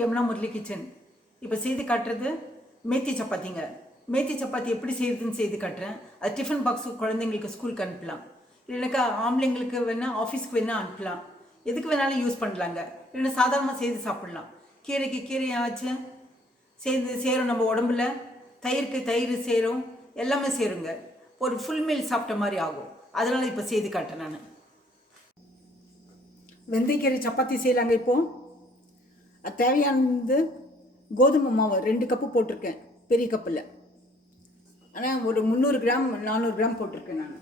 Welcome to Yamuna Murali kitchen. இப்போ செய்து காட்டுறது மேத்தி சப்பாத்திங்க. மேத்தி சப்பாத்தி எப்படி செய்யுதுன்னு செய்து காட்டுறேன். அது டிஃபன் பாக்ஸுக்கு குழந்தைங்களுக்கு ஸ்கூலுக்கு அனுப்பலாம், இல்லைனாக்கா ஆம்பளைங்களுக்கு வேணால் ஆஃபீஸ்க்கு வேணால் அனுப்பலாம். எதுக்கு வேணாலும் யூஸ் பண்ணலாங்க. இல்லைன்னா சாதாரணமாக செய்து சாப்பிட்லாம். கீரைக்கு கீரையாச்சு சேரும் நம்ம உடம்புல. தயிருக்கு தயிர் சேரும், எல்லாமே சேருங்க. ஒரு ஃபுல் மீல் சாப்பிட்ட மாதிரி ஆகும். அதனால் இப்போ செய்து காட்டுறேன் நான். வெந்தயக்கீரை சப்பாத்தி செய்யலாங்க. இப்போது அது தேவையானது கோதுமை மாவு 2 கப்பு போட்டிருக்கேன், பெரிய கப்பில். ஆனால் ஒரு 300 கிராம் 400 கிராம் போட்டிருக்கேன் நான்.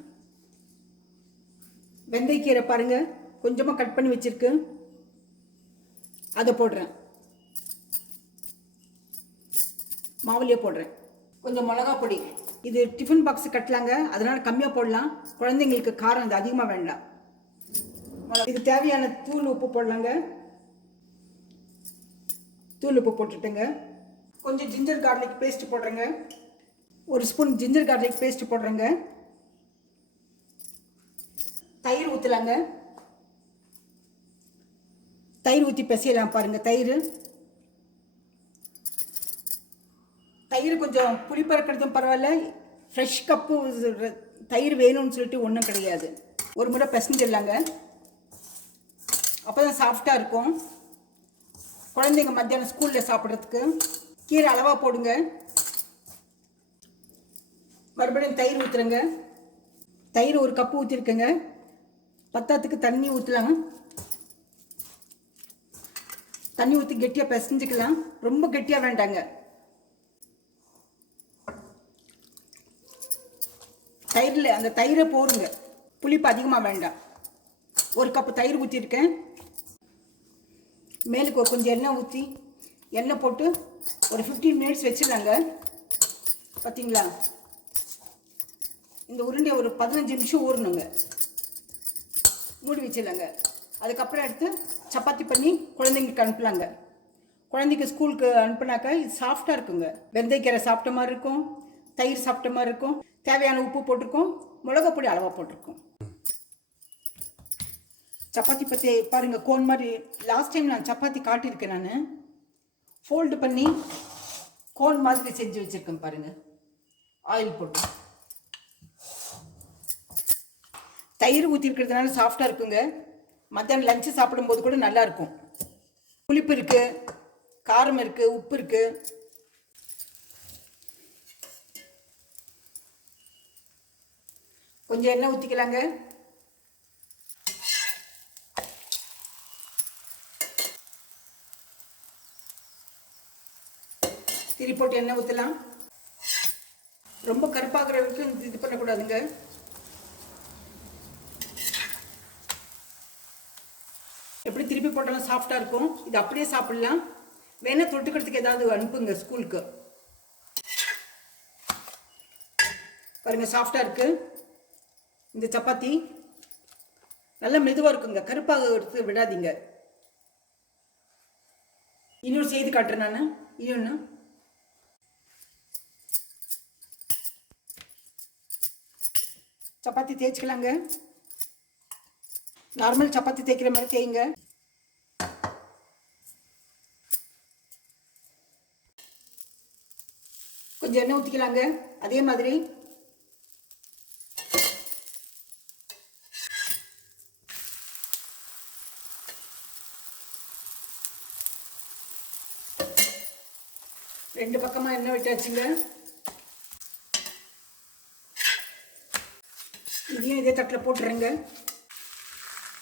வெந்தயக்கீரை பாருங்கள், கொஞ்சமாக கட் பண்ணி வச்சுருக்கு, அதை போடுறேன். மாவுலேயே போடுறேன். கொஞ்சம் மிளகா பொடி. இது டிஃபன் பாக்ஸு கட்டலாங்க, அதனால் கம்மியாக போடலாம். குழந்தைங்களுக்கு காரம் இது அதிகமாக வேண்டாம். இது தேவையான தூள் உப்பு போடலாங்க. தூள் உப்பு போட்டுட்டுங்க. கொஞ்சம் ஜிஞ்சர் கார்லிக் பேஸ்ட் போடுறேங்க. 1 ஸ்பூன் ஜிஞ்சர் கார்லிக் பேஸ்ட் போடுறேங்க. தயிர் ஊற்றலாங்க. தயிர் ஊற்றி பிசையலாம் பாருங்கள். தயிர் கொஞ்சம் புளிப்பாக இருக்கிறதும் பரவாயில்ல, ஃப்ரெஷ் கப்பு தயிர் வேணும்னு சொல்லிட்டு ஒன்றும் கிடையாது. ஒரு முறை பிசைஞ்சிடலாங்க, அப்போ தான் சாஃப்டாக இருக்கும். குழந்தைங்க மத்தியானம் ஸ்கூலில் சாப்பிட்றதுக்கு. கீரை அளவாக போடுங்க. மறுபடியும் தயிர் ஊற்றுறேங்க. தயிர் 1 கப்பு ஊற்றிருக்கேங்க. பத்தாத்துக்கு தண்ணி ஊற்றலாம். தண்ணி ஊற்றி கெட்டியாக பிசைஞ்சிக்கலாம். ரொம்ப கெட்டியாக வேண்டாங்க. தயிரில் அந்த தயிரை போடுங்க, புளிப்பு அதிகமாக வேண்டாம். 1 கப்பு தயிர் ஊற்றிருக்கேன். மேலுக்கு கொஞ்சம் எண்ணெய் போட்டு ஒரு 15 மினிட்ஸ் வச்சிடலாங்க. பார்த்தீங்களா, இந்த உருண்டை ஒரு 15 நிமிஷம் ஊறணுங்க. மூடி வச்சிடலாங்க. அதுக்கப்புறம் எடுத்து சப்பாத்தி பண்ணி குழந்தைங்களுக்கு அனுப்பலாங்க. குழந்தைக்கு ஸ்கூலுக்கு அனுப்புனாக்கா இது சாஃப்டாக இருக்குங்க. வெந்தயக்கீரை சாப்பிட்ட மாதிரி இருக்கும், தயிர் சாப்பிட்ட மாதிரி இருக்கும். தேவையான உப்பு போட்டிருக்கோம், மிளகா பொடி அளவாக போட்டிருக்கோம். சப்பாத்தி பற்றி பாருங்கள், கோன் மாதிரி. லாஸ்ட் டைம் நான் சப்பாத்தி காட்டியிருக்கேன். நான் ஃபோல்டு பண்ணி கோன் மாதிரி செஞ்சு வச்சுருக்கேன் பாருங்கள், ஆயில் போட்டு. தயிர் ஊற்றிருக்கிறதுனால சாஃப்டாக இருக்குங்க. மத்தியானம் லஞ்சு சாப்பிடும்போது கூட நல்லாயிருக்கும். புளிப்பு இருக்குது, காரம் இருக்குது, உப்பு இருக்குது. கொஞ்சம் எண்ணெய் ஊற்றிக்கலாங்க. திரி போட்டு எண்ணெய் ஊற்றலாம். ரொம்ப கருப்பாகிற வரைக்கும் இது பண்ணக்கூடாதுங்க. எப்படி திருப்பி போட்டாலும் சாஃப்டாக இருக்கும். இது அப்படியே சாப்பிடலாம். வேணால் தொட்டுக்கிறதுக்கு ஏதாவது அனுப்புங்க ஸ்கூலுக்கு. பாருங்கள், சாஃப்டாக இருக்குது. இந்த சப்பாத்தி நல்லா மெதுவாக இருக்குங்க, கருப்பாக எடுத்து விடாதீங்க. இன்னொரு செய்து காட்டுறேன் நான். இன்னொன்று சப்பாத்தி தேய்ச்சிக்கலாங்க. நார்மல் சப்பாத்தி தேய்க்கிற மாதிரி தேய்ங்க. கொஞ்சம் எண்ணெய் ஊற்றிக்கலாங்க. அதே மாதிரி ரெண்டு பக்கமாக எண்ணெய் விட்டாச்சுங்க. இதையும் இதே தட்டில் போட்டுறேங்க.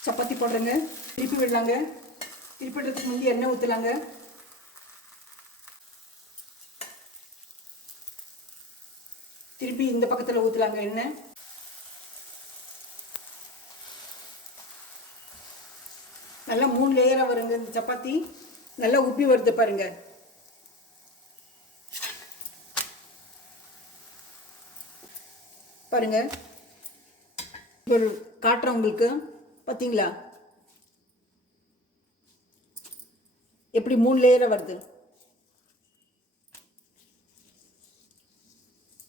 சப்பாத்தி போடுறேங்க. திருப்பி விடலாங்க. திருப்பி விடுறதுக்கு முந்தைய எண்ணெய் ஊற்றலாங்க. திருப்பி இந்த பக்கத்தில் ஊற்றலாங்க எண்ணெய். நல்லா 3 லேயராக வருங்க இந்த சப்பாத்தி. நல்லா உப்பி வருது பாருங்க. பாருங்க, ஒரு காட்டுறேன் உங்களுக்கு. பார்த்தீங்களா எப்படி 3 லேயராக வருது.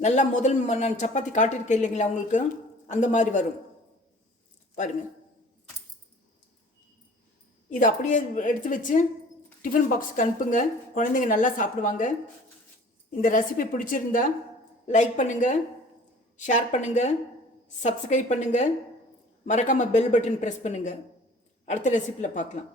நல்லா முதல் நான் சப்பாத்தி காட்டியிருக்கேன் இல்லைங்களா உங்களுக்கு, அந்த மாதிரி வரும் பாருங்கள். இது அப்படியே எடுத்து வச்சு டிஃபன் பாக்ஸுக்கு அனுப்புங்க. குழந்தைங்க நல்லா சாப்பிடுவாங்க. இந்த ரெசிபி பிடிச்சிருந்தா லைக் பண்ணுங்கள், ஷேர் பண்ணுங்கள், சப்ஸ்கிரைப் பண்ணுங்கள், மறக்காமல் பெல் பட்டன் ப்ரெஸ் பண்ணுங்கள். அடுத்த ரெசிபியில் பார்க்கலாம்.